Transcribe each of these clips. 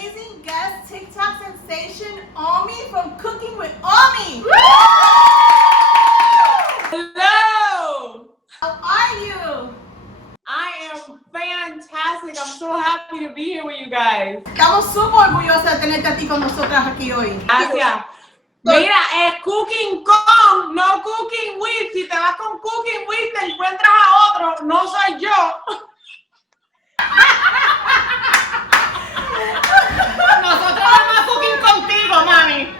amazing guest, TikTok sensation, Omi from Cooking with Omi. Hello. How are you? I am fantastic. I'm so happy to be here with you guys. Estamos súper orgullosos de tenerte a ti con nosotras aquí hoy. Gracias. Mira, es cooking con, no cooking with. Si te vas con cooking with, te encuentras a otro. No soy yo. Nosotros vamos cooking contigo, mami.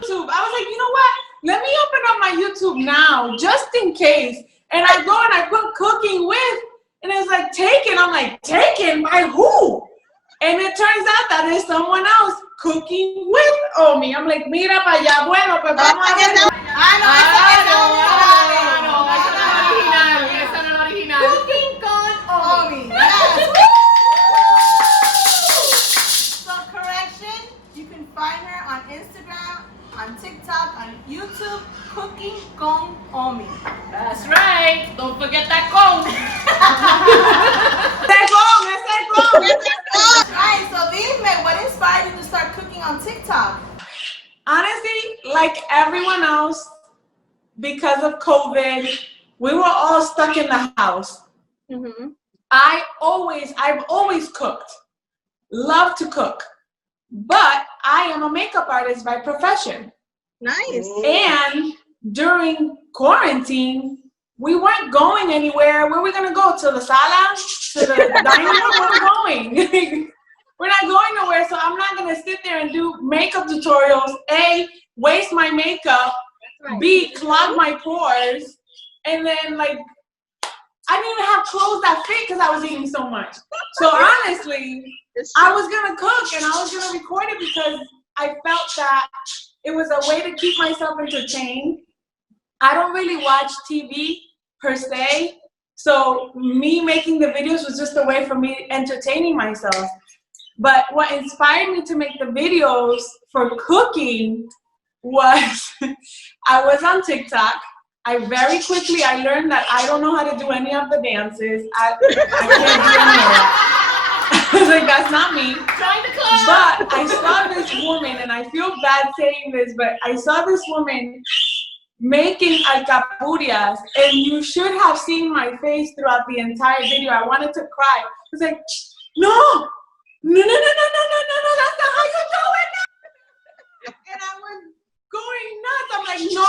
YouTube. I was like, you know what? Let me open up my YouTube now, just in case. And I go and I put cooking with, and it's like taken. I'm like, taken by who? And it turns out that it's someone else cooking with Omi. I'm like, mira para allá. Bueno, pues vamos a ver. Eso no es original. Cooking con Omi. Yes. So correction, you can find her on Instagram, on TikTok, on YouTube, Cooking con Omi. That's right. Don't forget that con. Right, so dime, what inspired you to start cooking on TikTok? Honestly, like everyone else, because of COVID, we were all stuck in the house. Mm-hmm. I've always cooked, love to cook, but I am a makeup artist by profession. Nice. And during quarantine, we weren't going anywhere. Where are we gonna go? To the sala? To the dining room? Where are we going? We're not going nowhere, so I'm not gonna sit there and do makeup tutorials. A, waste my makeup. Right. B, clog my pores. And then like, I didn't even have clothes that fit because I was eating so much. So honestly, I was gonna cook and I was gonna record it because I felt that it was a way to keep myself entertained. I don't really watch TV per se, so me making the videos was just a way for me entertaining myself. But what inspired me to make the videos for cooking was I was on TikTok. I very quickly learned that I don't know how to do any of the dances. I can't do any of that. I was like, that's not me. But I saw this woman, and I feel bad saying this, but I saw this woman making alcapurrias, and you should have seen my face throughout the entire video. I wanted to cry. I was like, no, that's not how you do it. And I was going nuts. I'm like, no,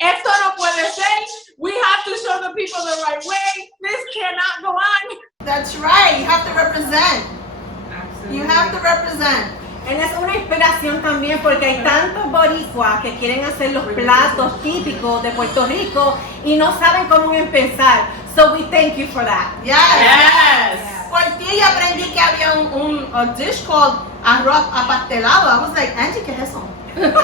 esto no puede ser. We have to show the people the right way. This cannot go on. That's right. You have to represent. Absolutely. You have to represent. Él es una inspiración también porque hay tantos boricuas que quieren hacer los platos típicos de Puerto Rico y no saben cómo empezar. So we thank you for that. Yes. Por ti yo aprendí que había a dish called arroz apastelado. I was like, Angie, ¿qué es eso? And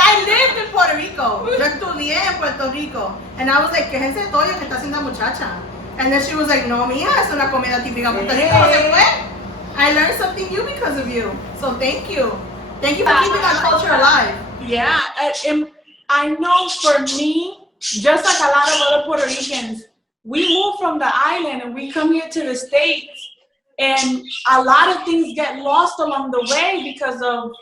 I lived in Puerto Rico. Yo estudié en Puerto Rico. And I was like, ¿qué es ese tollo que está haciendo la muchacha? And then she was like, no, mija, es una comida típica de Puerto Rico. I was like, what? I learned something new because of you. So thank you. Thank you for keeping our culture alive. Yeah, I know for me, just like a lot of other Puerto Ricans, we move from the island and we come here to the States, and a lot of things get lost along the way because of,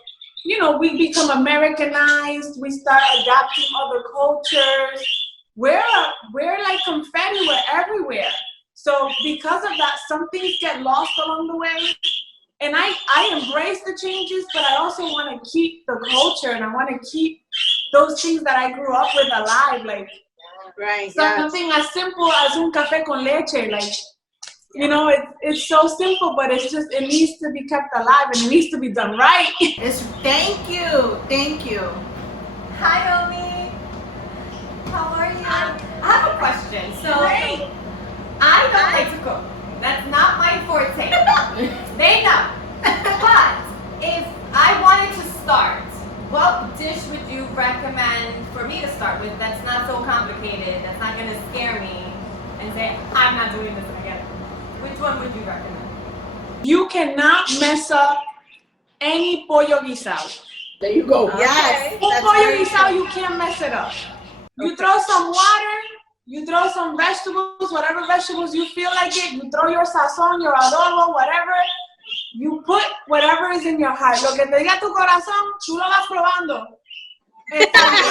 you know, we become Americanized, we start adapting other cultures. We're like confetti, we're everywhere. So because of that, some things get lost along the way. And I embrace the changes, but I also want to keep the culture, and I want to keep those things that I grew up with alive. Like, right, something as simple as un café con leche. Like, you know, it's so simple, but it's just, it needs to be kept alive and it needs to be done right. Thank you. Thank you. Hi, Omi. How are you? I have a question. So, Great. I don't like to cook. That's not my forte. They know. But if I wanted to start, what dish would you recommend for me to start with that's not so complicated, that's not going to scare me and say, I'm not doing this again? Which one would you recommend? You cannot mess up any pollo guisado. There you go. Yes. Un pollo guisado, you can't mess it up. You throw some water, you throw some vegetables, whatever vegetables you feel like it, you throw your sazon, your adobo, whatever. You whatever is in your heart. Lo que te diga tu corazón, tú lo vas probando. Está bien.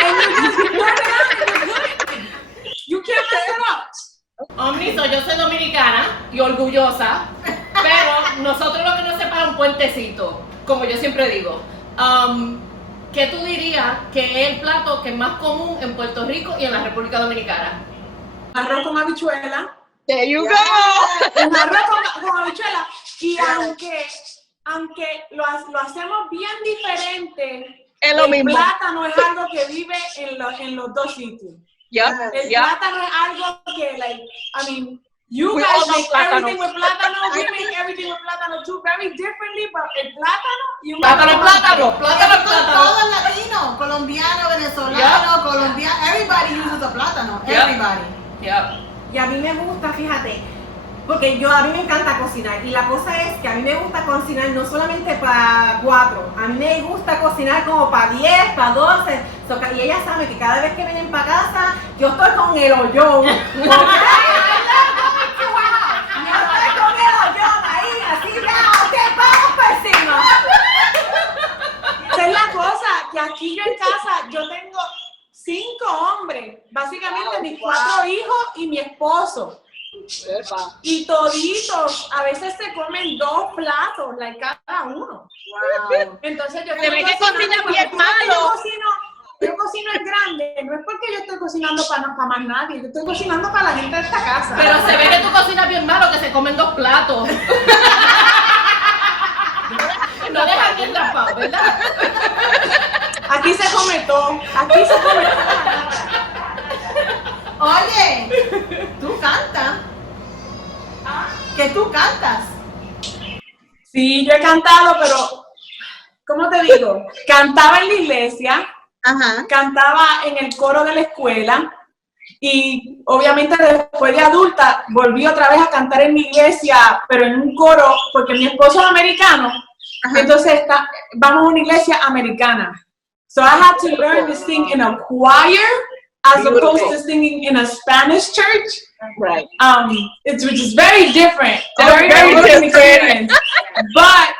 And you just keep doing it. You can't mess it up. Omni, yo soy dominicana y orgullosa, pero nosotros lo que nos separa un puentecito, como yo siempre digo. ¿Qué tú dirías que es el plato que es más común en Puerto Rico y en la República Dominicana? Arroz con habichuela. There you go. Un arroz con habichuela. Y aunque lo hacemos bien diferente, Es lo el mismo. plátano es algo que vive en los dos sitios. Yep, El yep. plátano es algo que, like, I mean, you We guys all make make plátano. everything with plátano, we make everything with plátano too, very differently, but el plátano, you Plátano es make plátano, plátano es Con plátano. todos los latinos, colombiano, venezolano, colombiano, everybody uses a plátano, Yep. everybody. Yep. Y a mí me gusta, fíjate, porque a mí me encanta cocinar. Y la cosa es que a mí me gusta cocinar no solamente para 4, a mí me gusta cocinar como para 10, para 12. Y ella sabe que cada vez que vienen para casa, yo estoy con el hoyón. Yo estoy con el hoyón ahí, así, ok, vamos para encima. Esa es la cosa, que aquí yo en casa, yo tengo 5 hombres, básicamente mis 4 hijos y mi esposo. Y toditos, a veces se comen 2 platos, like, cada uno. Wow. Entonces yo Se ve que cocina bien Yo malo. cocino en grande, no es porque yo estoy cocinando para más nadie, yo estoy cocinando para la gente de esta casa. Pero se ve que tú cocinas bien malo, que se comen 2 platos. No dejan bien la paz, ¿verdad? Aquí se come todo, aquí se come todo. Oye, tú cantas. Que tú cantas. Sí, yo he cantado, pero, ¿cómo te digo? Cantaba en la iglesia, Ajá. cantaba en el coro de la escuela y obviamente después de adulta volví otra vez a cantar en mi iglesia, pero en un coro, porque mi esposo es americano, entonces vamos a una iglesia americana. So I had to learn to sing in a choir as opposed to singing in a Spanish church. Right. Which is very different, Very different different. experience. But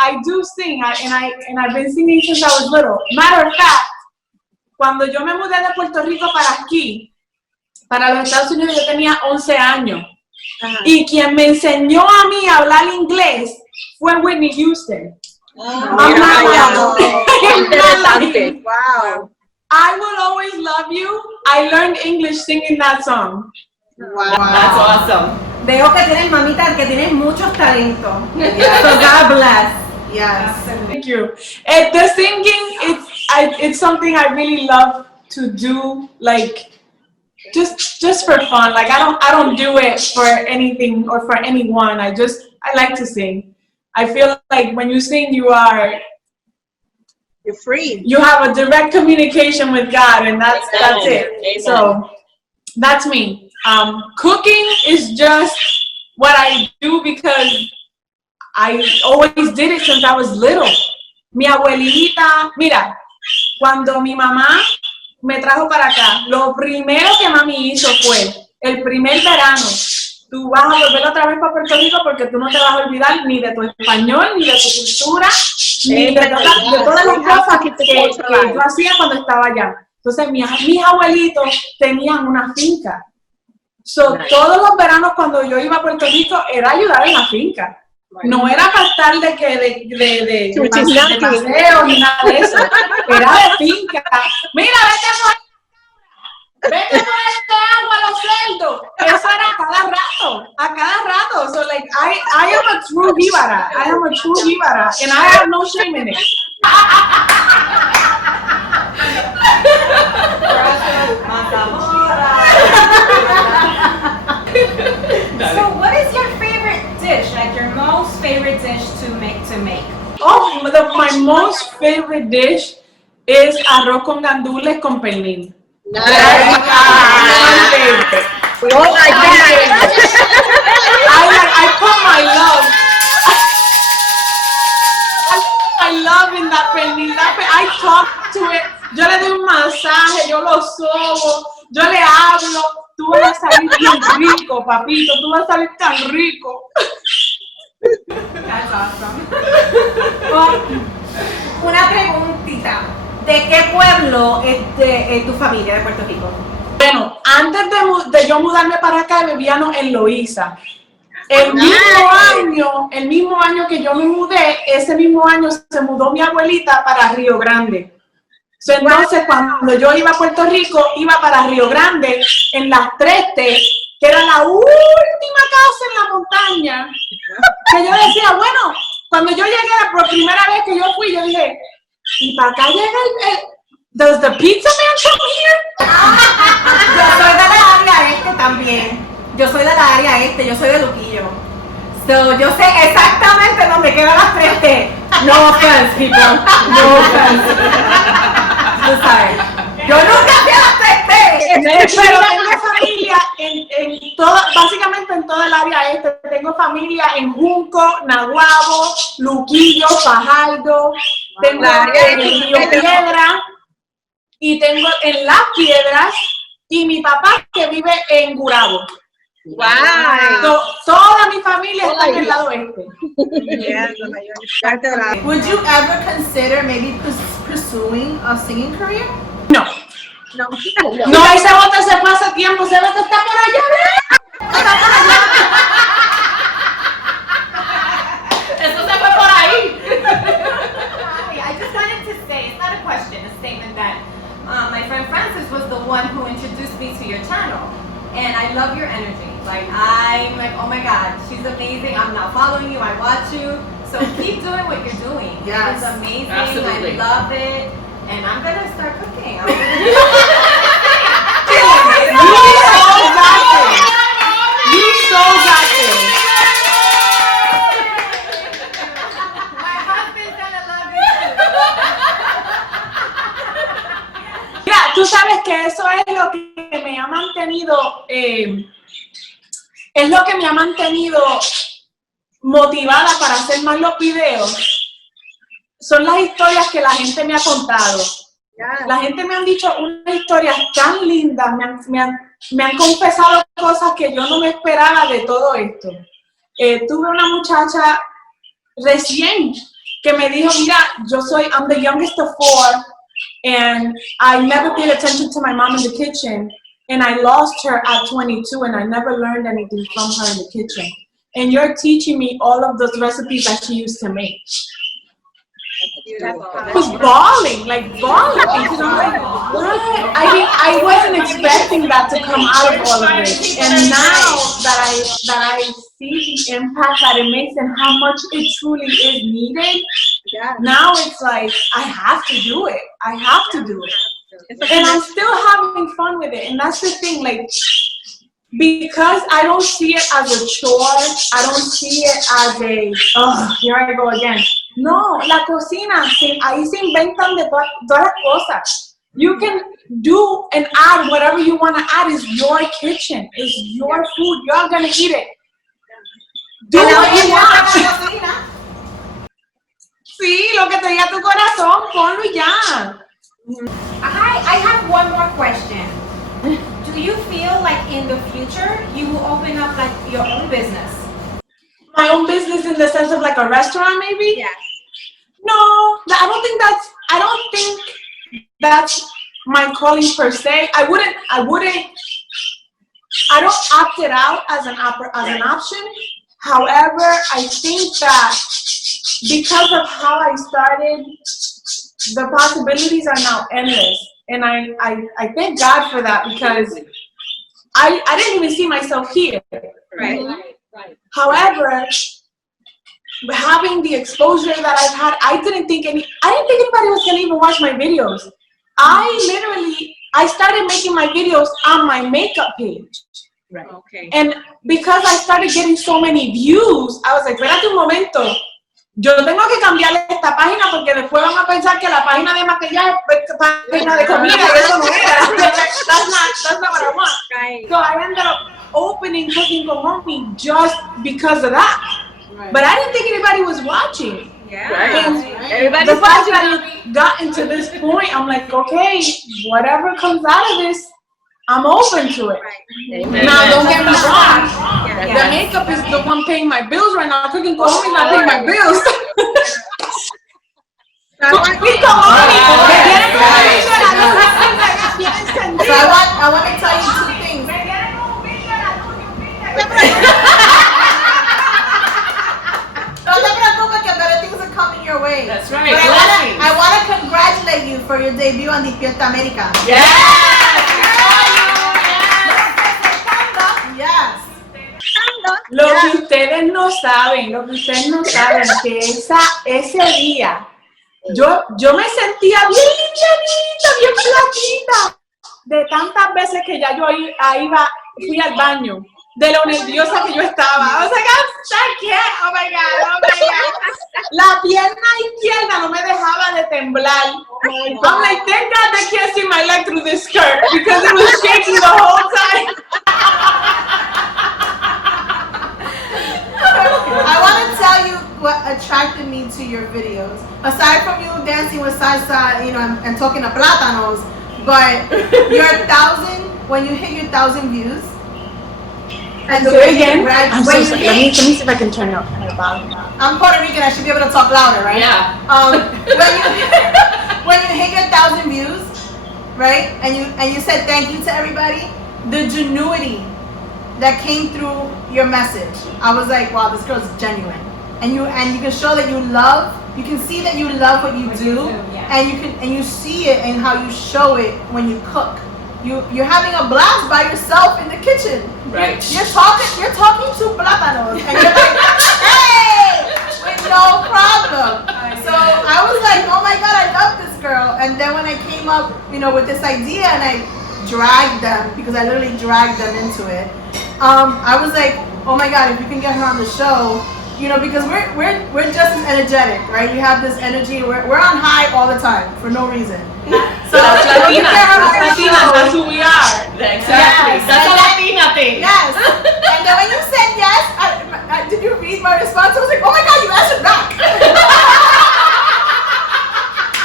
I do sing, and I've been singing since I was little. Matter of fact, cuando yo me mudé de Puerto Rico para aquí, para los Estados Unidos, yo tenía 11 años. Ajá. Y quien me enseñó a mí a hablar inglés fue Whitney Houston. Mira, interesante. Wow. I will always love you. I learned English singing that song. Wow. That's awesome. Veo que tienes, mamita, que tienes muchos talentos. So God bless. Yes. Thank you. The singing, it's something I really love to do, like just for fun. Like I don't do it for anything or for anyone. I like to sing. I feel like when you sing, you're free. You have a direct communication with God, and that's it. Amen. So that's me. Cooking is just what I do because I always did it since I was little. Mi abuelita, mira, cuando mi mamá me trajo para acá, lo primero que mami hizo fue, el primer verano, tú vas a volver otra vez para Puerto Rico porque tú no te vas a olvidar ni de tu español, ni de tu cultura, ni de todas las cosas que yo hacía cuando estaba allá. Entonces mis abuelitos tenían una finca. Todos los veranos cuando yo iba a Puerto Rico era ayudar en la finca. No era para estar de paseo ni nada de eso. Era de finca. Mira, vete a ponerte agua a los cerdos. Eso era a cada rato. So like I am a true jíbara. And I have no shame in it. So what is your favorite dish? Like your most favorite dish to make? Oh, my most favorite dish is arroz con gandules con pernil. We all like that. I put my love in that pernil. I talk to it. Yo le doy un masaje, yo lo sobo, yo le hablo. Tú vas a salir bien rico, papito. Tú vas a salir tan rico. That's awesome. Una preguntita. ¿De qué pueblo es tu familia de Puerto Rico? Bueno, antes de yo mudarme para acá, vivíamos en Loíza. El mismo año que yo me mudé, ese mismo año se mudó mi abuelita para Río Grande. Entonces, cuando yo iba a Puerto Rico, iba para Río Grande, en las 3T, que era la última casa en la montaña, que yo decía, bueno, cuando yo llegué por primera vez que yo fui, yo dije, ¿y para acá llega does the pizza man come here? Yo soy de la área este también. Yo soy de la área este, yo soy de Luquillo. So, yo sé exactamente dónde quedan las 3T. No offense, people. No offense. Tú sabes. Yo nunca fui a las 3T. Pero tengo familia en toda, básicamente en toda el área este. Tengo familia en Junco, Naguabo, Luquillo, Fajardo. Tengo en Río Piedra. Y tengo en Las Piedras. Y mi papá que vive en Gurabo. Wow. Toda mi familia está en el lado este. Would you ever consider maybe pursuing a singing career? No. No, ese bote se pasa tiempo, ese bote está por allá. Eso se fue por ahí. I just wanted to say, it's not a question, a statement that my friend Francis was the one who introduced me to your channel. And I love your energy. Like, I'm like, oh my God, she's amazing. I'm not following you, I watch you. So keep doing what you're doing. Yes. It's amazing. Absolutely. I love it. And I'm going to start cooking. I'm gonna You so got this. My husband's going to love it. Mira, tú sabes que eso es lo que me ha mantenido, motivada para hacer más los videos. Son las historias que la gente me ha contado. La gente me han dicho unas historias tan lindas, me han confesado cosas que yo no me esperaba de todo esto. Tuve una muchacha recién que me dijo, mira, I'm the youngest of 4, and I never paid attention to my mom in the kitchen, and I lost her at 22, and I never learned anything from her in the kitchen. And you're teaching me all of those recipes that she used to make. I was bawling, because I'm like, what? I wasn't expecting that to come out of all of this. And now that I see the impact that it makes and how much it truly is needed, now it's like, I have to do it. I have to do it. And I'm still having fun with it. And that's the thing, like, because I don't see it as a chore, I don't see it as here I go again. No, la cocina, ahí se inventan de todas las cosas. You can do and add whatever you want to add. It's your kitchen. It's your food. You're going to eat it. Do what you want. Sí, lo que te diga tu corazón, ponlo y ya. I have one more question. Do you feel like in the future you will open up like your own business? My own business in the sense of like a restaurant, maybe? Yeah. No, I don't think that's my calling per se. I don't opt it out as an option. However, I think that because of how I started, the possibilities are now endless. And I thank God for that, because I didn't even see myself here. Right. However, having the exposure that I've had, I didn't think anybody was gonna even watch my videos. I started making my videos on my makeup page. Right. Okay. And because I started getting so many views, I was like, espérate un momento, yo tengo que cambiarle esta página porque después van a pensar que la página de maquillaje es página de comida, y eso no era. That's not what I want. Right. So I ended up opening Cooking con Omi just because of that. Right. But I didn't think anybody was watching. Yeah. And Everybody's the fact watching. that it gotten to this point, I'm like, okay, whatever comes out of this, I'm open to it. Right. Now, don't get me wrong. Yeah. The makeup is the one paying my bills right now. Cooking con Omi is not paying my bills. Listo, Omi. So I want to tell you two things. No te preocupes que better things are coming your way. That's right. But Blessings. I want to congratulate you for your debut on Despierta América. Yes. Yes. Lo que ustedes no saben, que ese día yo me sentía bien limpianita, bien flaquita, de tantas veces que ya yo fui al baño, de lo nerviosa que yo estaba. O sea, oh my God. La pierna izquierda no me dejaba de temblar. I'm like, thank God they can't see my leg through this skirt because it was shaking the whole time. I want to tell you what attracted me to your videos. Aside from you dancing with salsa, and talking to plátanos, but your 1,000, when you hit your 1,000 views, and the way again? you Let me see if I can turn up the volume. I'm Puerto Rican, I should be able to talk louder, right? Yeah. When you hit your 1,000 views, right, and you said thank you to everybody, the genuity that came through your message, I was like, wow, this girl's genuine, and you can show that you love. You can see that you love what you do, and you see it in how you show it when you cook. You're having a blast by yourself in the kitchen. Right. You're talking to plátanos, and you're like, hey, with no problem. So I was like, oh my God, I love this girl. And then when I came up, with this idea, and I dragged them, because I literally dragged them into it. I was like, oh my God, if you can get her on the show, because we're just as energetic, right? We have this energy. We're on high all the time for no reason. So That's Latinas. That's who we are. Exactly. Yes. That's a Latina thing. Yes. And then when you said yes, did you read my response? I was like, oh my God, you answered back.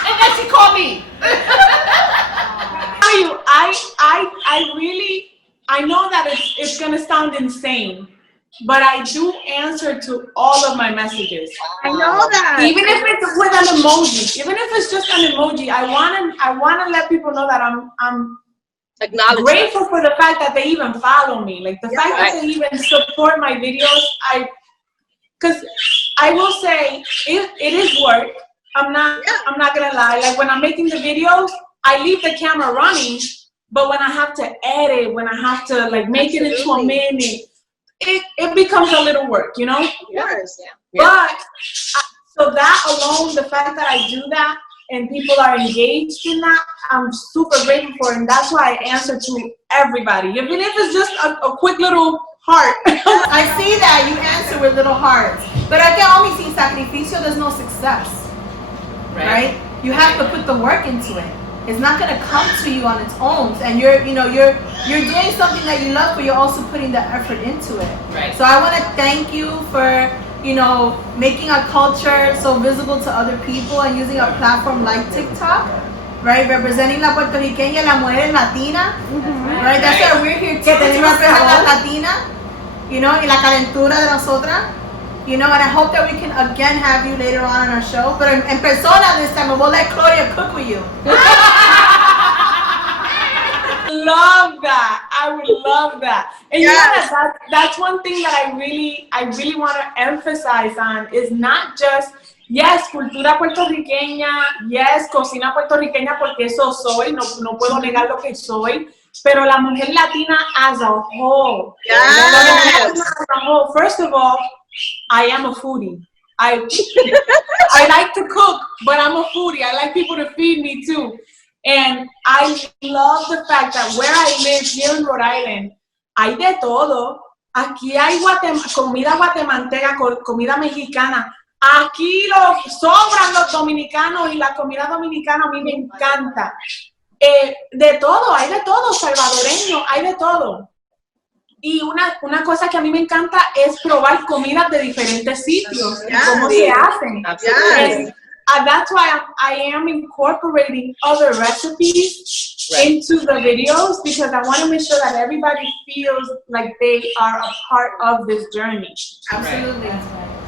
And then she called me. I know that it's gonna sound insane, but I do answer to all of my messages. I know that. Even if it's with an emoji, even if it's just an emoji, I wanna let people know that I'm grateful for the fact that they even follow me. Like the fact that they even support my videos. Because I will say it is work. I'm not gonna lie. Like when I'm making the videos, I leave the camera running, but when I have to edit, when I have to like make it into a minute, it becomes a little work, Yes. But so that alone, the fact that I do that and people are engaged in that, I'm super grateful for, and that's why I answer to everybody, even if it's just a quick little heart. I see that you answer with little hearts. But I can only sin sacrificio, there's no success, right? You have to put the work into it. It's not gonna come to you on its own, and you're doing something that you love, but you're also putting the effort into it. Right. So I want to thank you for making our culture so visible to other people and using a platform like TikTok, right? Representing la puertorriqueña, la mujer latina, right? That's why we're here to represent la latina, y la calentura de nosotras. And I hope that we can again have you later on in our show, but en persona this time, and we'll let Claudia cook with you. Love that. I would love that. And that's one thing that I really want to emphasize on is not just, yes, cultura puertorriqueña, yes, cocina puertorriqueña, porque eso soy, no puedo negar lo que soy, pero la mujer latina as a whole. Yes. As a whole. First of all, I am a foodie. I like to cook, but I'm a foodie. I like people to feed me too. And I love the fact that where I live here in Rhode Island, hay de todo. Aquí hay comida guatemalteca, comida mexicana. Aquí sobran los dominicanos y la comida dominicana a mí me encanta. De todo, hay de todo, salvadoreño, hay de todo. Y una cosa que a mí me encanta es probar comidas de diferentes sitios y cómo se hacen. And that's why I am incorporating other recipes into the videos, because I want to make sure that everybody feels like they are a part of this journey. Absolutely.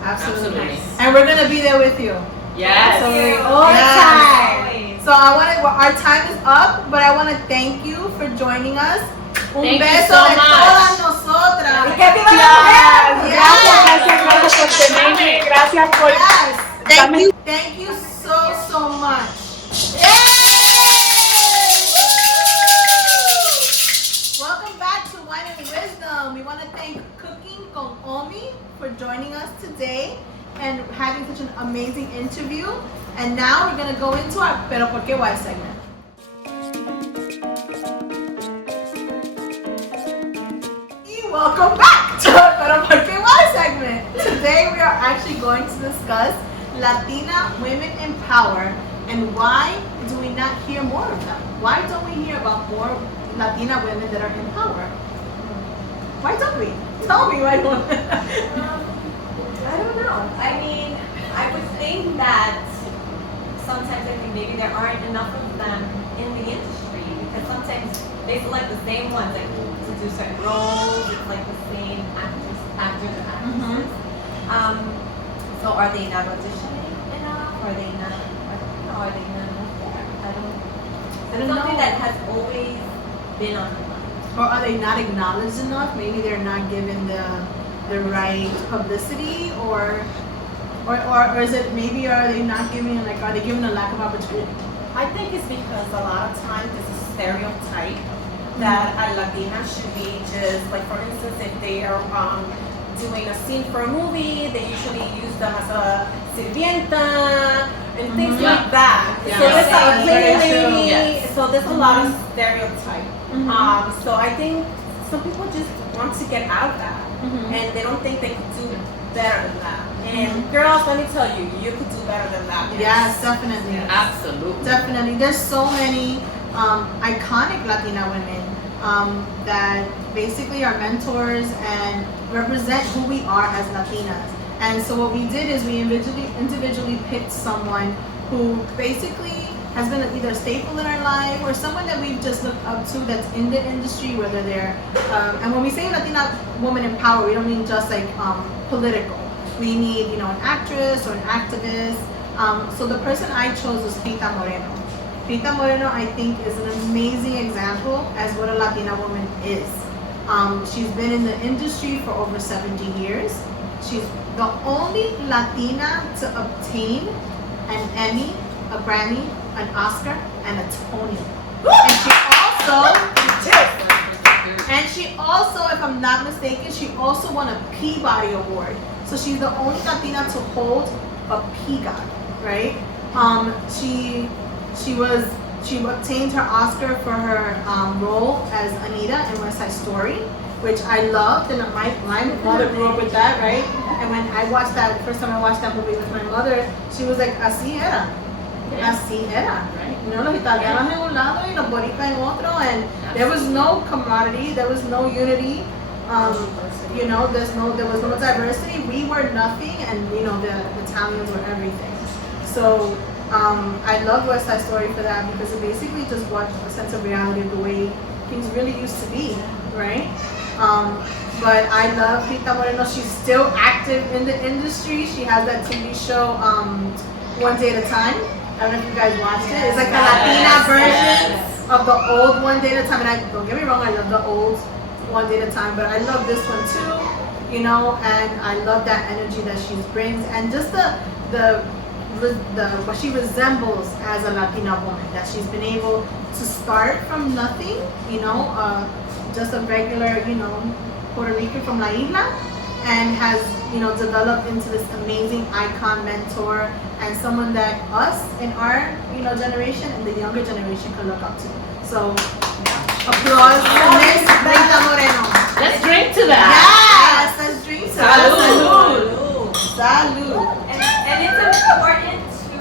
Absolutely. And we're going to be there with you. Yes. Absolutely. All the Yes. time. So our time is up, but I want to thank you for joining us. Un Thank you beso so de much. todas nosotras. Y que viva la Gracias, mujer. gracias por tenerme, gracias por Yes. Thank you. Thank you so much. Welcome back to Wine and Wisdom. We want to thank Cooking con Omi for joining us today and having such an amazing interview. And now we're going to go into our Pero Por Qué Why segment. Welcome back to our Pero Por Qué Why segment. Today we are actually going to discuss Latina women in power and why do we not hear more of them? Why don't we hear about more Latina women that are in power? Why don't we? Tell me why don't I don't know. I mean, I would think that sometimes I think maybe there aren't enough of them in the industry because sometimes they select the same ones like to do certain roles. It's like the same actors and actresses. So are they not auditioning enough? Are they not? I don't know. Are they not enough there? I don't. It's something that has always been on my mind. Or are they not acknowledged enough? Maybe they're not given the right publicity, or is it maybe are they not giving are they given a lack of opportunity? I think it's because a lot of times there's a stereotype that a Latina should be just like, for instance, if they are doing a scene for a movie, they usually use them as a sirvienta and things like that. Yeah. So there's a Very clean true. lady. Yes. So there's a lot of stereotype. So I think some people just want to get out of that, and they don't think they can do better than that. And girls, let me tell you, you could do better than that. Yes, definitely. Absolutely. Definitely. There's so many iconic Latina women that basically are mentors and represent who we are as Latinas. And so what we did is we individually picked someone who basically has been either a staple in our life or someone that we've just looked up to that's in the industry, whether they're, and when we say Latina woman in power, we don't mean just like political. We need, an actress or an activist. So the person I chose was Rita Moreno. Rita Moreno, I think, is an amazing example as what a Latina woman is. She's been in the industry for over 70 years. She's the only Latina to obtain an Emmy, a Grammy, an Oscar, and a Tony. And she also, if I'm not mistaken, she also won a Peabody Award. So she's the only Latina to hold a PGOT, right? She obtained her Oscar for her role as Anita in West Side Story, which I loved, and my mother grew up with that, right? And when I watched that, first time I watched that movie with my mother, she was like, así era. Así era. Los italianos en un lado y los boricuas en otro, and there was no camaraderie, there was no unity. There was no diversity. We were nothing, and the Italians were everything. So I love West Side Story for that because it basically just brought a sense of reality of the way things really used to be, right? But I love Rita Moreno. She's still active in the industry. She has that TV show, One Day at a Time. I don't know if you guys watched it. It's like a Latina version of the old One Day at a Time. And don't get me wrong, I love the old One Day at a Time, but I love this one too, and I love that energy that she brings, and just the what she resembles as a Latina woman, that she's been able to start from nothing, just a regular, Puerto Rican from La Isla, and has, developed into this amazing icon, mentor, and someone that us in our, generation and the younger generation can look up to. So, applause to Miss Rita Moreno. Let's drink to that. Yes, let's drink to that. Salud. Salud. And it's important to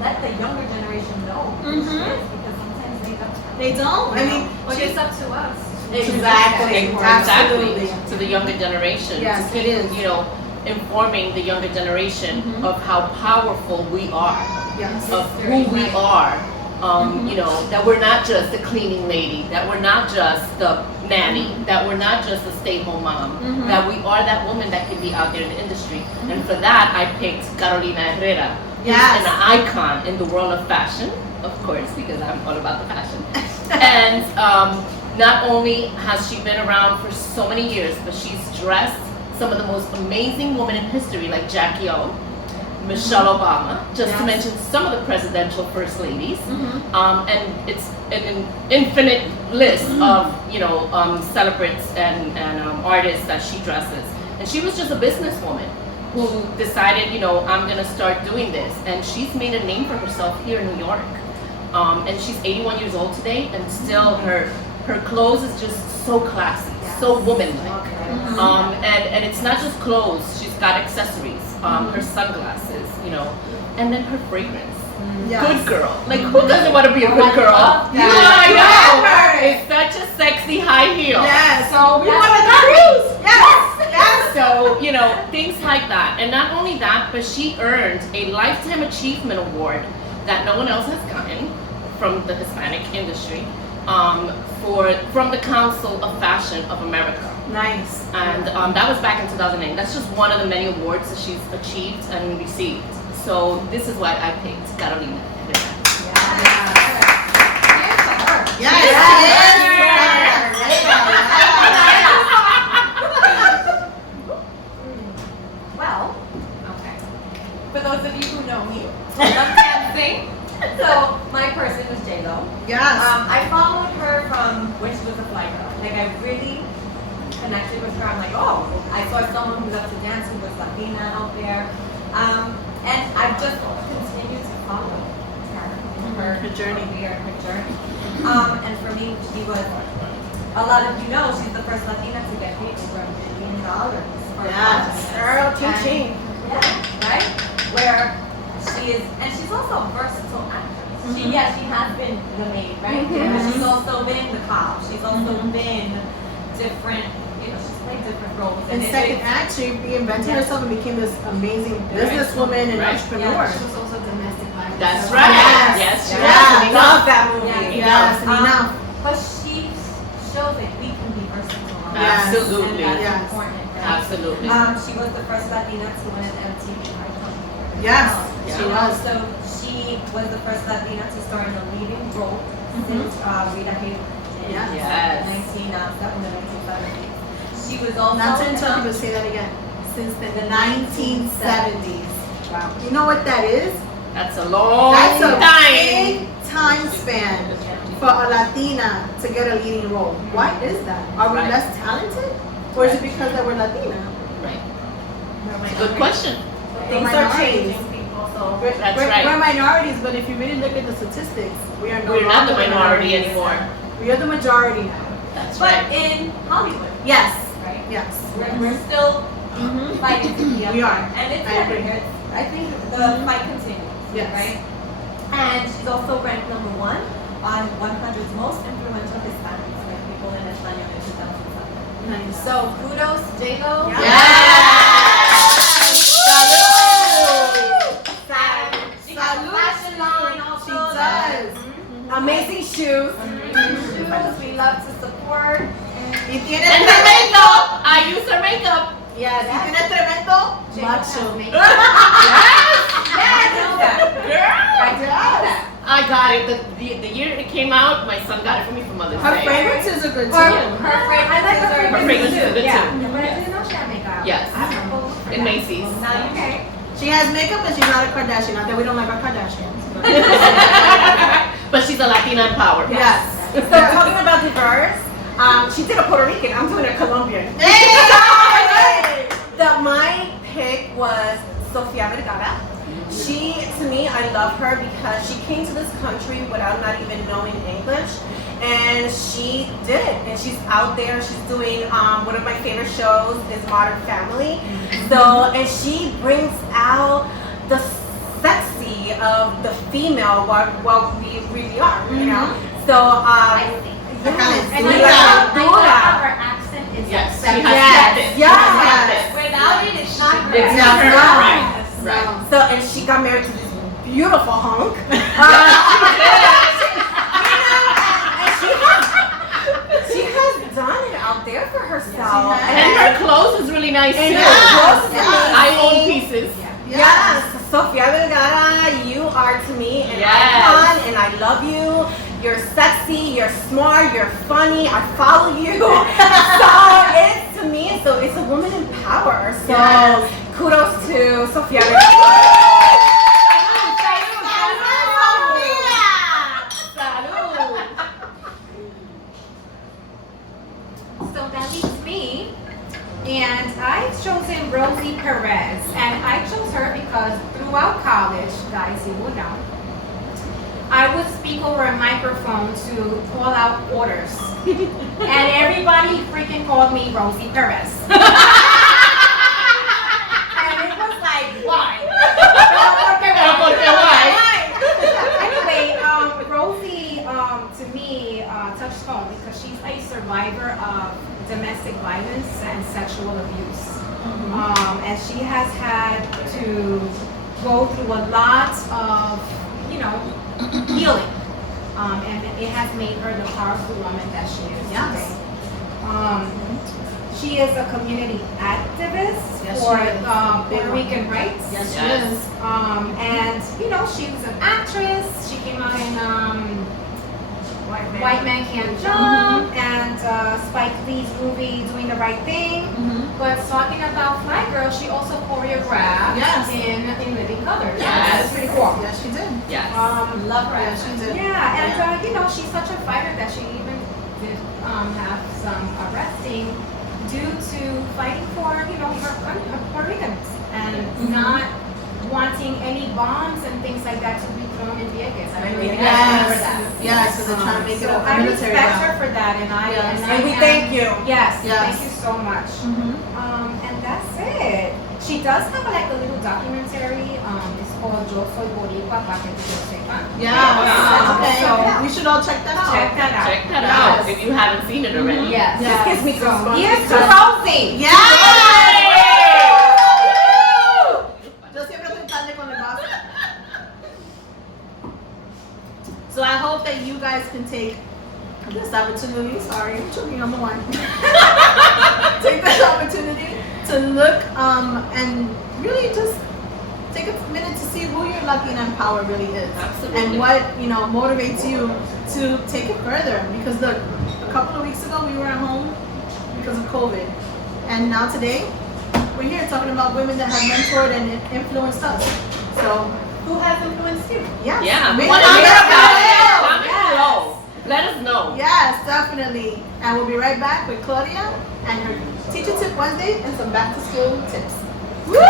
let the younger generation know who she is because sometimes they don't. They don't. I mean, Well, it's up to us. Exactly. Exactly. Absolutely. To the younger generation. Yes, to it keep, is. Informing the younger generation of how powerful we are, Yes. of who we are. That we're not just the cleaning lady, that we're not just the nanny, that we're not just a stay-home mom, that we are that woman that can be out there in the industry. And for that, I picked Carolina Herrera, Yes. an icon in the world of fashion, of course, because I'm all about the fashion. And not only has she been around for so many years, but she's dressed some of the most amazing women in history, like Jackie O, Michelle Obama, just to mention some of the presidential first ladies. And it's an infinite list of celebrants and artists that she dresses. And she was just a businesswoman who decided, I'm gonna start doing this. And she's made a name for herself here in New York. And she's 81 years old today, and still her clothes is just so classy, so womanlike. And it's not just clothes, she's got accessories, her sunglasses, and then her fragrance. Good girl. Like, who doesn't want to be a good girl? I know. It's such a sexy high heel. Yes. So we want to cruise. Yes. So, things like that. And not only that, but she earned a Lifetime Achievement Award that no one else has gotten from the Hispanic industry, from the Council of Fashion of America. Nice. And that was back in 2008. That's just one of the many awards that she's achieved and received. So this is why I picked Carolina. Well, okay. For those of you who know me, I love dancing. So my person was J-Lo. Yes. I followed her from when she was a fly girl. Like, I really connected with her. I'm like, oh, I saw someone who loved to dance, who was Latina out there. And I just continued to follow her journey. Her journey. And for me, she was, a lot of you know, she's the first Latina to get paid over $1 million for Girl, teaching. Yeah, right? Where she is, and she's also a versatile actress. She has been the maid, right? But she's also been the cop. She's also been different, she's played different roles. In second act, she reinvented herself and became this amazing businesswoman and entrepreneur. She was also domestic violence. That's right. Yes, she was. I love that movie. Yeah. Yes, enough. But she shows that we can be versatile. Yes. Absolutely. And that's important. Right? Absolutely. She was the first Latina to win an MTV Icon Award. Yes, Yeah. she was. So she was the first Latina to star in a leading role since Rita Hayworth in Yes. the 1970s. She was also Not to interrupt, but say that again. Since the 1970s. Wow. You know what that is? That's a long That's a time. big time span for a Latina to get a leading role. Why is that? Are we Right. less talented? Or is it because that we're Latina? Right. Good question. Things are changing. So That's We're right. minorities, but if you really look at the statistics, we are no We're not the longer minority minorities. anymore. We are the majority now. That's but right. in Hollywood, Yes. right? Yes. We're still fighting to be up We are. there. And it's I agree. everywhere. I think the fight continues. Yes. Right? And she's also ranked #1 on 100's most influential Hispanics, like people in Español in 2007. Nice. So kudos, J-Lo. She has a fashion line also. She does. Amazing shoes. Shoes we love to support. Y tiene And her makeup. I use her makeup. Yes, y tiene tremendo macho. Yes. Yeah, I know that. Girl. I got it. The year it came out, my son got it for me for Mother's Her Day. fragrances are good too. Her fragrances are Her fragrances are good Yeah. too. But I didn't know she had makeup. Yes. In Macy's. Now you know. She has makeup and she's not a Kardashian. Not that we don't like our Kardashians. But she's a Latina in power. Yes. So talking about diverse, she did a Puerto Rican. I'm doing a Colombian. My pick was Sophia Vergara. She, to me, I love her because she came to this country without not even knowing English, and she did it. And she's out there. She's doing one of my favorite shows is Modern Family. So, and she brings out the sexy of the female, what we really are, you know. So, And her accent is Yes. She sexy. has practice. Yes. Without it, it's not great. It's not her. Right. Right. So, and she got married to this beautiful hunk. She has done it out there for herself. And her clothes is really nice too. And her clothes is I own amazing. pieces. Yes. Sophia Vergara, you are to me an Yes. icon, and I love you. You're sexy, you're smart, you're funny. I follow you. So it's to me, so it's a woman in power. So Yes. kudos to Sophia Vergara. So that leaves me, and I've chosen Rosie Perez, and I chose her because throughout college, guys, you will know, I would speak over a microphone to call out orders, and everybody freaking called me Rosie Perez. And it was like, why? Anyway, Rosie, to me, touched home because she's a survivor of domestic violence and sexual abuse. And she has had to go through a lot of, healing. And it has made her the powerful woman that she is today. She is a community activist Yes, for she is. Puerto Rican rights. Yes, she Yes. is. And she was an actress. She came out in White Man Can't Jump and Spike Lee's movie Doing the Right Thing. But talking about Fly Girl, she also choreographed Yes. in Living Colors. Yes. That's pretty cool. Yes, she did. Yes. Love her. Yes, she did. Yeah, and she's such a fighter that she even did have some arresting due to fighting for her Puerto Ricans and not wanting any bombs and things like that to be thrown in Vegas. I really remember that. Yes, because they're trying to make it So a I military respect her ground. for that, and I Yes. And we thank you. Yes, Yes. thank you so much. And that's it. She does have like a little documentary. It's called Yo Soy Boricua, Pa Que Yo Sepa. Yeah. Okay. So We should all check that out. check that out. Check that Yes. out if you haven't seen it already. Yes. This gives me goosebumps. Here's to Rosie. Yes. Yo siempre estoy tarde con el vaso. So I hope that you guys can take this opportunity. Sorry, I'm choking on the wine. Take this opportunity to look and really just take a minute to see who your Latina power really is. Absolutely. And what motivates you to take it further. Because look, a couple of weeks ago we were at home because of COVID, and now today we're here talking about women that have mentored and influenced us. So Who has influenced you? yes, Yeah. make We want it to hear about it. happen. Comment below. Let us know. Yes, definitely. And we'll be right back with Claudia and her Teacher Tip Wednesday and some back to school tips. Woo!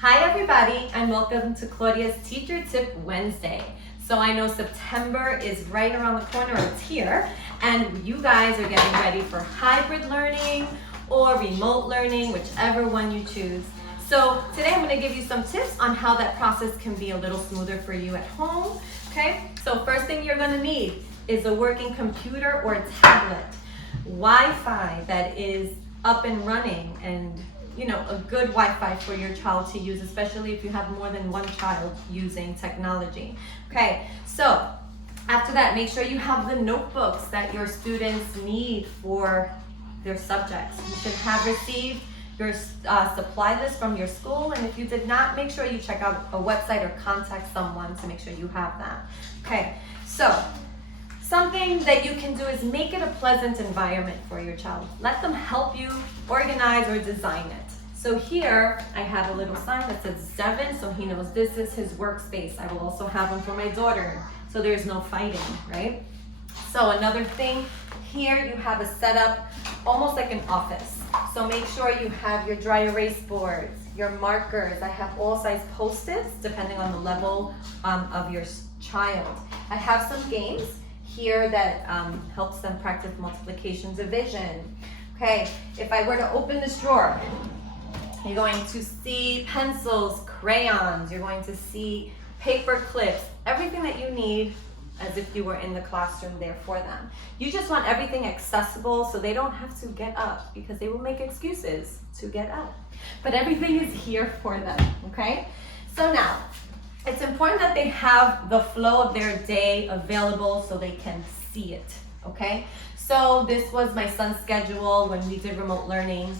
Hi everybody, and welcome to Claudia's Teacher Tip Wednesday. So I know September is right around the corner, it's here, and you guys are getting ready for hybrid learning or remote learning, whichever one you choose. So today I'm going to give you some tips on how that process can be a little smoother for you at home. Okay, so first thing you're going to need is a working computer or tablet, Wi-Fi that is up and running, and a good Wi-Fi for your child to use, especially if you have more than one child using technology. Okay, so after that, make sure you have the notebooks that your students need for their subjects. You should have received your supply list from your school, and if you did not, make sure you check out a website or contact someone to make sure you have that. Okay, so something that you can do is make it a pleasant environment for your child. Let them help you organize or design it. So here I have a little sign that says Devin, so he knows this is his workspace. I will also have one for my daughter, so there's no fighting, right? So another thing, here you have a setup almost like an office. So make sure you have your dry erase boards, your markers. I have all size Post-its depending on the level of your child. I have some games here that helps them practice multiplication, division. Okay, if I were to open this drawer, you're going to see pencils, crayons, you're going to see paper clips, everything that you need as if you were in the classroom there for them. You just want everything accessible so they don't have to get up, because they will make excuses to get up. But everything is here for them, okay? So now, it's important that they have the flow of their day available so they can see it, okay? So this was my son's schedule when we did remote learning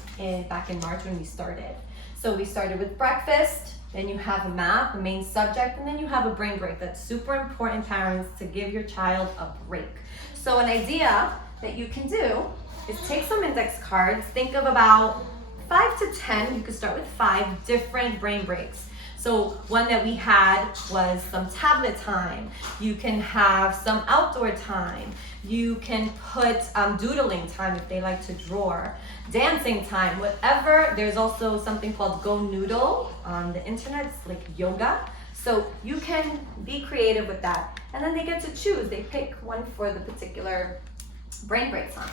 back in March when we started. So we started with breakfast, then you have a math, the main subject, and then you have a brain break. That's super important, parents, to give your child a break. So an idea that you can do is take some index cards, think of about 5 to 10, you could start with 5 different brain breaks. So one that we had was some tablet time. You can have some outdoor time. You can put doodling time if they like to draw, dancing time, whatever. There's also something called Go Noodle on the internet. It's like yoga. So you can be creative with that. And then they get to choose. They pick one for the particular brain break time.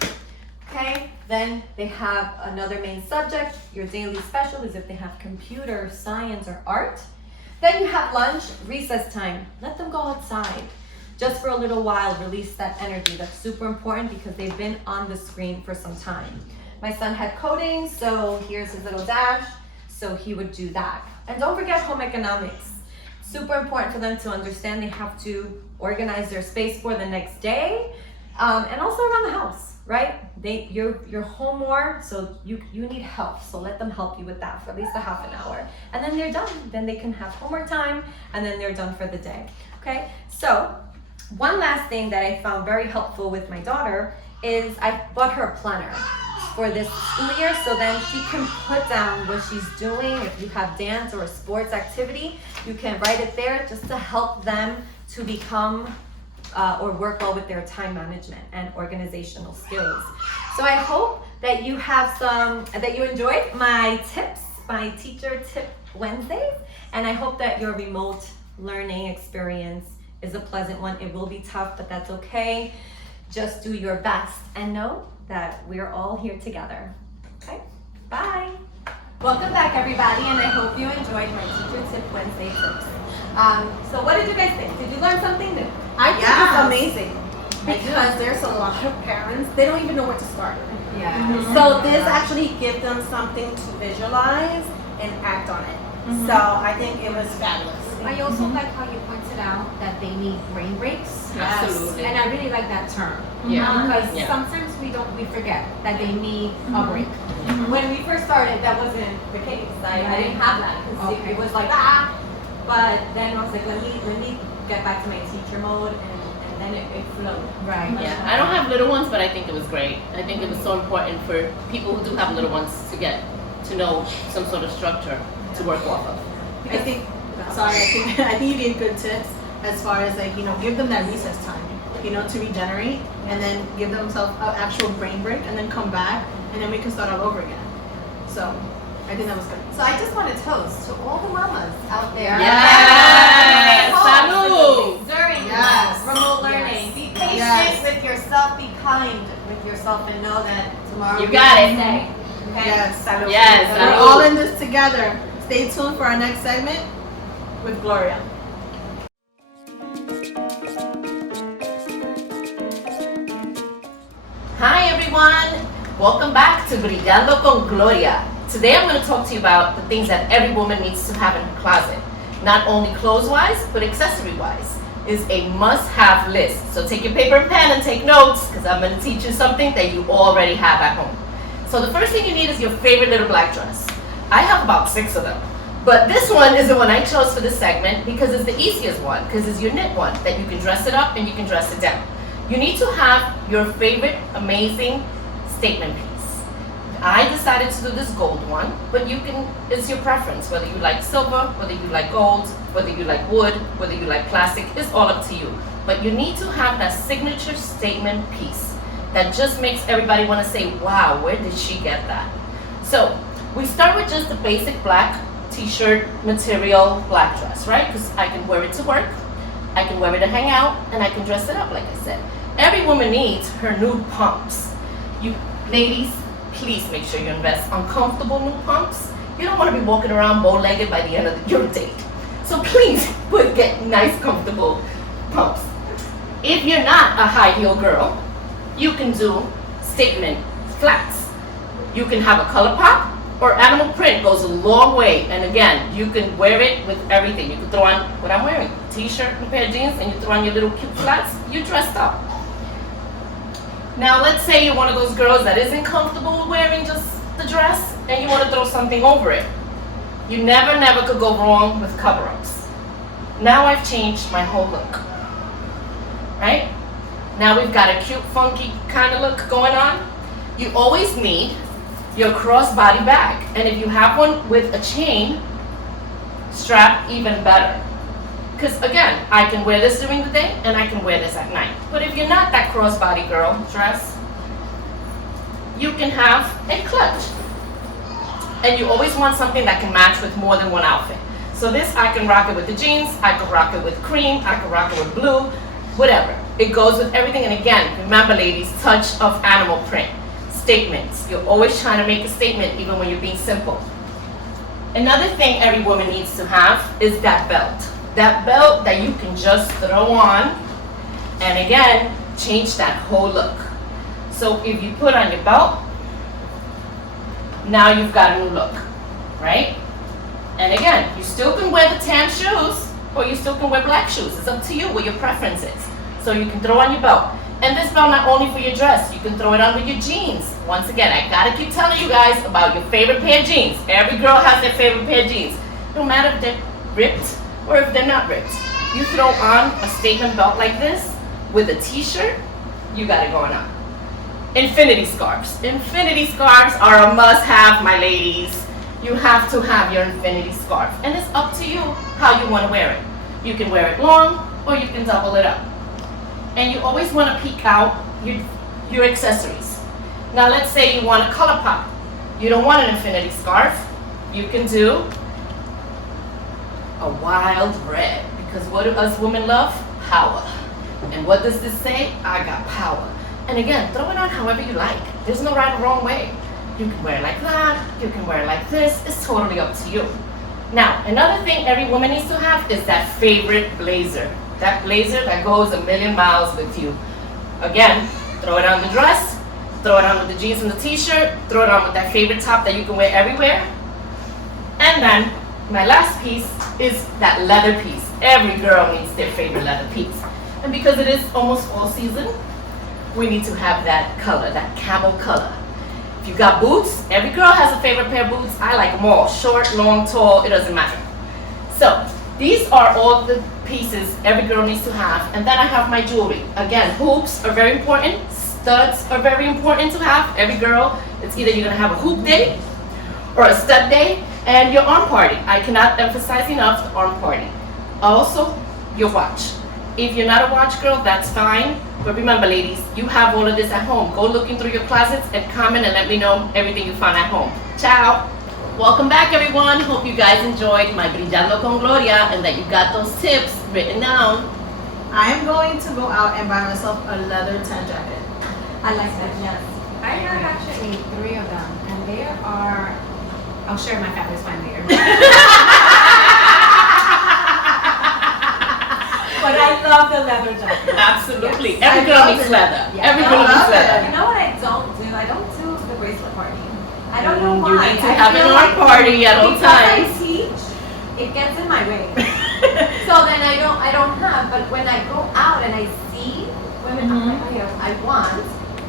Okay, then they have another main subject. Your daily special is if they have computer, science, or art. Then you have lunch, recess time. Let them go outside just for a little while, release that energy. That's super important because they've been on the screen for some time. My son had coding, so here's his little dash. So he would do that. And don't forget home economics. Super important for them to understand they have to organize their space for the next day, and also around the house. Right? You're home more, so you need help. So let them help you with that for at least a half an hour. And then they're done. Then they can have homework time, and then they're done for the day. Okay? So one last thing that I found very helpful with my daughter is I bought her a planner for this school year, so then she can put down what she's doing. If you have dance or a sports activity, you can write it there just to help them to become or work well with their time management and organizational skills. So I hope that you have that you enjoyed my tips, my teacher tip Wednesdays, and I hope that your remote learning experience is a pleasant one. It will be tough, but that's okay. Just do your best and know that we're all here together. Okay, bye. Welcome back, everybody, and I hope you enjoyed my teacher tip Wednesday tips. So what did you guys think? Did you learn something new? I think it's amazing because there's a lot of parents, they don't even know where to start. Yeah. So this actually gives them something to visualize and act on it. So I think it was fabulous. I also like how you pointed out that they need brain breaks. Absolutely. And I really like that term. Yeah. Because Yeah. sometimes we forget that they need a break. When we first started, that wasn't the case. I didn't have that. Okay. It was like, but then I was like, let me get back to my teacher mode, and then it flowed. Right. Yeah, I don't have little ones, but I think it was great. I think it was so important for people who do have little ones to get to know some sort of structure to work off of. I think you gave good tips as far as give them that recess time, to regenerate, and then give themselves an actual brain break, and then come back, and then we can start all over again. So I think that was good. So I just want to toast to all the mamas out there. Yes! Salud! During Yes. remote learning. Be patient Yes. with yourself, be kind with yourself, and know that tomorrow You will got be it. the day. Okay? Yes. Yes, We're salud. all in this together. Stay tuned for our next segment with Gloria. Hi everyone! Welcome back to Brillando con Gloria. Today I'm going to talk to you about the things that every woman needs to have in her closet. Not only clothes-wise, but accessory-wise. Is a must-have list. So take your paper and pen and take notes, because I'm going to teach you something that you already have at home. So the first thing you need is your favorite little black dress. I have about 6 of them. But this one is the one I chose for this segment because it's the easiest one, because it's your knit one that you can dress it up and you can dress it down. You need to have your favorite amazing statement piece. I decided to do this gold one, but it's your preference, whether you like silver, whether you like gold, whether you like wood, whether you like plastic, it's all up to you. But you need to have that signature statement piece that just makes everybody want to say, wow, where did she get that? So we start with just the basic black t-shirt material black dress, right? Because I can wear it to work, I can wear it to hang out, and I can dress it up, like I said. Every woman needs her nude pumps. You ladies, please make sure you invest on comfortable nude pumps. You don't want to be walking around bow-legged by the end of your date. So please get nice, comfortable pumps. If you're not a high heel girl, you can do statement flats. You can have a color pop, or animal print goes a long way. And again, you can wear it with everything. You can throw on what I'm wearing, t-shirt and a pair of jeans, and you throw on your little cute flats, you're dressed up. Now let's say you're one of those girls that isn't comfortable wearing just the dress and you want to throw something over it. You never could go wrong with cover-ups. Now I've changed my whole look, right? Now we've got a cute, funky kind of look going on. You always need your crossbody bag. And if you have one with a chain strap, even better. Because again, I can wear this during the day and I can wear this at night. But if you're not that crossbody girl dress, you can have a clutch. And you always want something that can match with more than one outfit. So this, I can rock it with the jeans, I can rock it with cream, I can rock it with blue, whatever. It goes with everything. And again, remember ladies, touch of animal print. Statements. You're always trying to make a statement even when you're being simple. Another thing every woman needs to have is that belt. That belt that you can just throw on and again, change that whole look. So if you put on your belt, now you've got a new look, right? And again, you still can wear the tan shoes or you still can wear black shoes. It's up to you what your preference is. So you can throw on your belt. And this belt not only for your dress, you can throw it on with your jeans. Once again, I gotta keep telling you guys about your favorite pair of jeans. Every girl has their favorite pair of jeans. No matter if they're ripped or if they're not ripped. You throw on a statement belt like this with a t-shirt, you got it going on. Infinity scarves. Infinity scarves are a must-have, my ladies. You have to have your infinity scarf. And it's up to you how you want to wear it. You can wear it long or you can double it up. And you always want to peek out your accessories. Now let's say you want a color pop. You don't want an infinity scarf. You can do a wild red. Because what do us women love? Power. And what does this say? I got power. And again, throw it on however you like. There's no right or wrong way. You can wear it like that. You can wear it like this. It's totally up to you. Now, another thing every woman needs to have is that favorite blazer. That blazer that goes a million miles with you. Again, throw it on the dress, throw it on with the jeans and the t-shirt, throw it on with that favorite top that you can wear everywhere. And then, my last piece is that leather piece. Every girl needs their favorite leather piece. And because it is almost fall season, we need to have that color, that camel color. If you got boots, every girl has a favorite pair of boots. I like them all, short, long, tall, it doesn't matter. So, these are all the pieces every girl needs to have. And then I have my jewelry. Again, hoops are very important. Studs are very important to have. Every girl, it's either you're gonna have a hoop day or a stud day and your arm party. I cannot emphasize enough the arm party. Also, your watch. If you're not a watch girl, that's fine. But remember ladies, you have all of this at home. Go looking through your closets and comment and let me know everything you found at home. Ciao. Welcome back everyone. Hope you guys enjoyed my Brillando con Gloria and that you got those tips written down. I am going to go out and buy myself a leather tan jacket. I like that, yes. I have actually 3 of them, and they are, I'll share my fabulous find later. But I love the leather jacket. Absolutely. Yes. Every girl needs leather. Yeah. Every girl needs leather. You know what I don't do? I don't do the bracelet party. I don't know why. You need to I have feel an like art party at all because I times. teach, it gets in my way. So then I don't have, but when I go out and I see women, I'm like, oh, yeah, I want,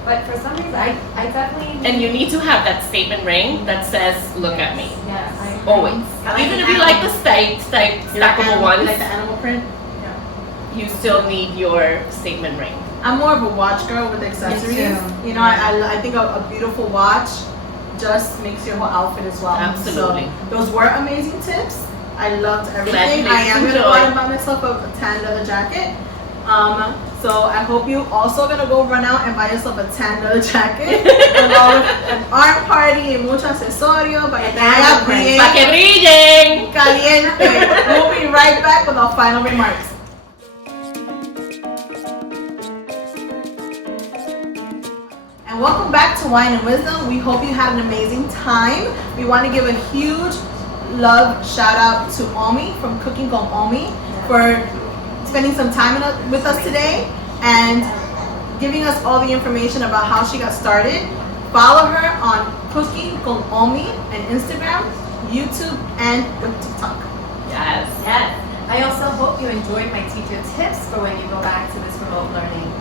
but for some reason I definitely And you need to have that statement ring that says, look at me. Yes, I Always. Even if you like the stackable ones, Like the animal print. you still need your statement ring. I'm more of a watch girl with accessories. too. You know, I think a beautiful watch just makes your whole outfit as well. Absolutely. So those were amazing tips. I loved Glad everything. you I am enjoyed. gonna go out and buy myself a tan leather jacket. So I hope you also gonna go run out and buy yourself a tan leather jacket along with an art party y mucho accesorio para que te vaya bien Pa' que brillen! caliente. We'll be right back with our final remarks. And welcome back to Wine and Wisdom. We hope you had an amazing time. We want to give a huge love shout out to Omi from Cooking con Omi for spending some time with us today and giving us all the information about how she got started. Follow her on Cooking con Omi on Instagram, YouTube, and TikTok. Yes. Yes. I also hope you enjoyed my teacher tips for when you go back to this remote learning.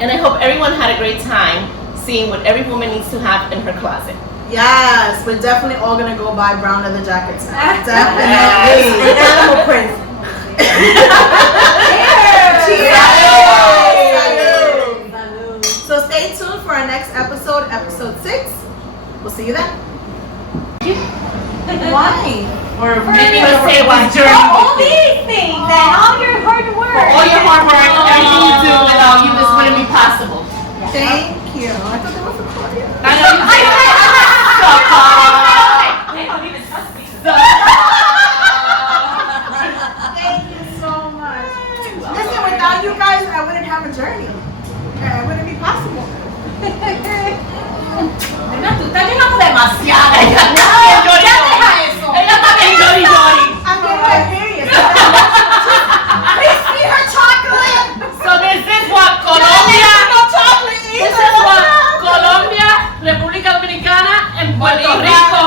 And I hope everyone had a great time seeing what every woman needs to have in her closet. Yes, we're definitely all gonna go buy brown leather jackets now. And Definitely. animal prints. Cheers! So stay tuned for our next episode, episode 6. We'll see you then. Why? We're making us say one journey. All these things and all your hard work. For all your hard work, everything you do without you, this wouldn't be possible. Thank you. I thought that was for Claudia. I know you say They don't even trust me. Thank you so much. Listen, without you guys, I wouldn't have a journey. It wouldn't be possible. Tú estás llegando demasiado. Ella está bien Jory. I'm getting delirious. Please feed her chocolate. So this is what Colombia, chocolate this is what Colombia, República Dominicana, and Puerto Rico